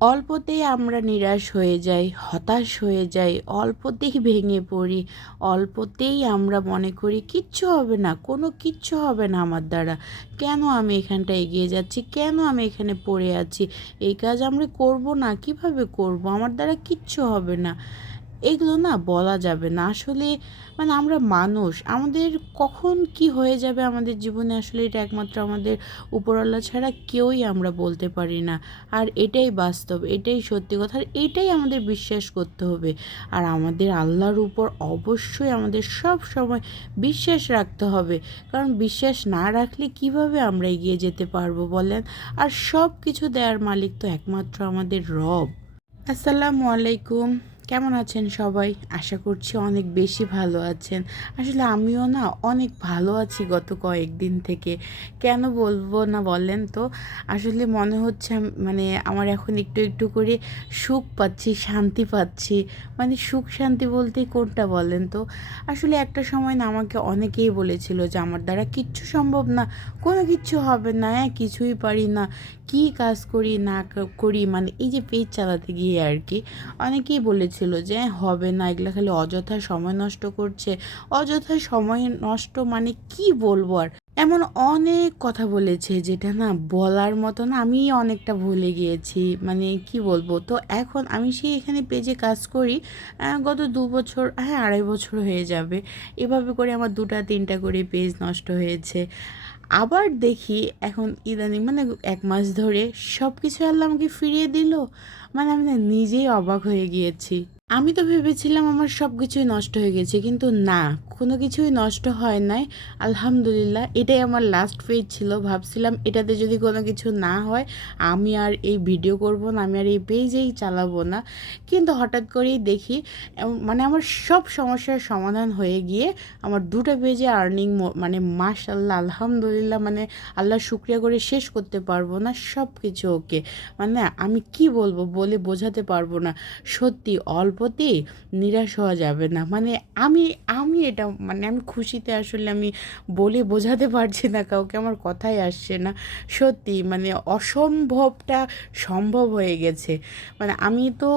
অল্পতেই আমরা নিরাশ হয়ে যাই, হতাশ হয়ে যাই, অল্পতেই ভেঙে পড়ি, অল্পতেই আমরা মনে করি কিচ্ছু হবে না, কোনো কিচ্ছু হবে না আমার দ্বারা। কেন আমি এখানটা এগিয়ে যাচ্ছি? কেন আমি এখানে পড়ে আছি? এই কাজ আমরা করব না, কিভাবে করব? আমার দ্বারা কিচ্ছু হবে না। এগুলো না বলা যাবে না আসলে। আমরা মানুষ, আমাদের কখন কি হয়ে যাবে আমাদের জীবনে আসলে এটা একমাত্র আমাদের উপরওয়ালা ছাড়া কেউই আমরা বলতে পারি না। আর এটাই বাস্তব, এটাই সত্যি কথা, আর এটাই আমাদের বিশ্বাস করতে হবে। আর আমাদের আল্লাহর উপর অবশ্যই আমাদের সব সময় বিশ্বাস রাখতে হবে, কারণ বিশ্বাস না রাখলে কিভাবে আমরা এগিয়ে যেতে পারবো বলেন? আর সব কিছু দেওয়ার মালিক তো একমাত্র আমাদের রব। আসসালামু আলাইকুম। কেমন আছেন সবাই? আশা করছি অনেক বেশি ভালো আছেন। আসলে আমিও না অনেক ভালো আছি গত কয়েকদিন থেকে। কেন বলবো না বলেন তো? আসলে মনে হচ্ছে আমার এখন একটু একটু করে সুখ পাচ্ছি, শান্তি পাচ্ছি। সুখ শান্তি বলতে কোনটা বলেন তো? আসলে একটা সময় না আমাকে অনেকেই বলেছিল যে আমার দ্বারা কিচ্ছু সম্ভব না, কোনো কিচ্ছু হবে না, কিছুই পারি না, কী কাজ করি না করি, এই যে পেজ চালাতে গিয়ে আর কি অনেকেই বলেছিল যে হবে না, এগুলো খালি অযথা সময় নষ্ট করছে। অযথা সময় নষ্ট কি বলবো আর, এমন অনেক কথা বলেছে যেটা না বলার মতো না, আমি অনেকটা ভুলে গিয়েছি। কি বলবো, তো এখন আমি সেই এখানে পেজে কাজ করি গত 2 বছর, হ্যাঁ 2.5 বছর হয়ে যাবে। এভাবে করে আমার 2-3টা করে পেজ নষ্ট হয়েছে। আবার দেখি এখন ইদানিং 1 মাস ধরে সব কিছু আল্লাহ আমাকে ফিরিয়ে দিল। আমি না নিজেই অবাক হয়ে গিয়েছি। আমি তো ভেবেছিলাম আমার সব কিছুই নষ্ট হয়ে গেছে, কিন্তু না, কোনো কিছুই নষ্ট হয় নাই। আলহামদুলিল্লাহ, এটাই আমার লাস্ট পেজ ছিল। ভাবছিলাম এটাতে যদি কোনো কিছু না হয় আমি আর এই ভিডিও করব না, আমি আর এই পেজেই চালাবো না। কিন্তু হঠাৎ করেই দেখি আমার সব সমস্যার সমাধান হয়ে গিয়ে আমার 2টা পেজে আর্নিং, মাশাল্লাহ আলহামদুলিল্লাহ, আল্লাহ শুকরিয়া করে শেষ করতে পারবো না। সব কিছু ওকে, আমি কি বলবো, বলে বোঝাতে পারবো না। সত্যি অল্পতেই নিরাশ হওয়া যাবে না। আমি আমি এটা আমি খুশিতে আসলে আমি বলে বোঝাতে পারছি না কাউকে, আমার কথাই আসছে না। সত্যি অসম্ভবটা সম্ভব হয়ে গেছে। আমি তো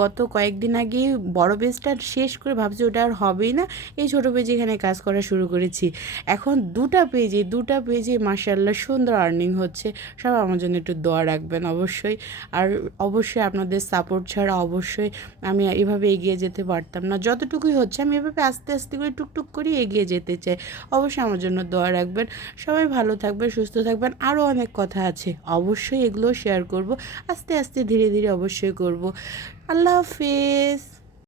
গত কয়েকদিন আগে বড় পেজটা শেষ করে ভাবছি ওটা আর হবেই না, এই ছোটো পেজে এখানে কাজ করা শুরু করেছি। এখন 2টা পেজে মাশাআল্লাহ সুন্দর আর্নিং হচ্ছে। সব আমার জন্য একটু দোয়া রাখবেন অবশ্যই। আর অবশ্যই আপনাদের সাপোর্ট ছাড়া অবশ্যই আমি এভাবে এগিয়ে যেতে পারতাম না। যতটুকুই হচ্ছে আমি এভাবে আস্তে আস্তে করে টুকটুক করে এগিয়ে যেতে চাই। অবশ্যই আমার জন্য দোয়া রাখবেন। সবাই ভালো থাকবেন, সুস্থ থাকবেন। আরও অনেক কথা আছে, অবশ্যই এগুলো শেয়ার করব, আস্তে আস্তে ধীরে ধীরে অবশ্যই করব। আল্লাহ হাফেজ।